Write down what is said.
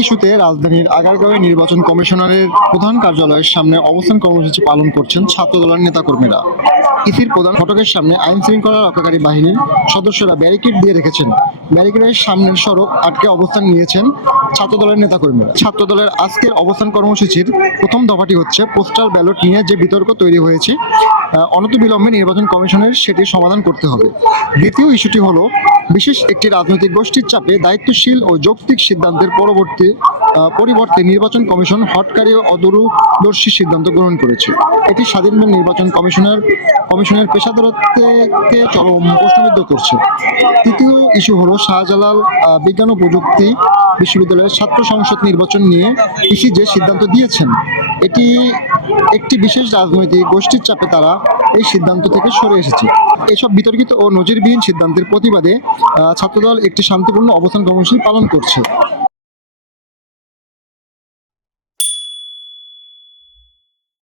ইস্যুতে রাজধানীর আগারগাঁওয়ে নির্বাচন কমিশনারের প্রধান কার্যালয়ের সামনে অবস্থান কর্মসূচি পালন করছেন ছাত্রদলের নেতাকর্মীরা। ইসির প্রধান ফটকের সামনে আইন শৃঙ্খলা রক্ষাকারী বাহিনীর সদস্যরা ব্যারিকেড দিয়ে রেখেছেন। ব্যারিকেডের সামনের সড়ক আটকে অবস্থান নিয়েছেন ছাত্রদলের নেতাকর্মীরা। ছাত্রদলের আজকের অবস্থান কর্মসূচির প্রথম দফাটি হচ্ছে পোস্টাল ব্যালট নিয়ে যে বিতর্ক তৈরি হয়েছে, অনতিবিলম্বে নির্বাচন কমিশনের সেটি সমাধান করতে হবে। দ্বিতীয় ইস্যুটি হলো বিশেষ একটি রাজনৈতিক গোষ্ঠীর চাপে দায়িত্বশীল ও যৌক্তিক সিদ্ধান্তের পরিবর্তে নির্বাচন কমিশন হঠকারী ও অদূরদর্শী সিদ্ধান্ত গ্রহণ করেছে। এটি স্বাধীন নির্বাচন কমিশনের পেশাদারত্বকে চরম প্রশ্নবিদ্ধ করছে। তৃতীয় ইস্যু হলো শাহজালাল বিজ্ঞান ও প্রযুক্তি বিশ্ববিদ্যালয়ের ছাত্র সংসদ নির্বাচন নিয়ে ইসি যে সিদ্ধান্ত দিয়েছেন, এটি একটি বিশেষ রাজনৈতিক গোষ্ঠীর চাপে তারা এই সিদ্ধান্ত থেকে সরে এসেছে। এসব বিতর্কিত ও নজিরবিহীন সিদ্ধান্তের প্রতিবাদে ছাত্রদল একটি শান্তিপূর্ণ অবস্থান কর্মসূচি পালন করছে।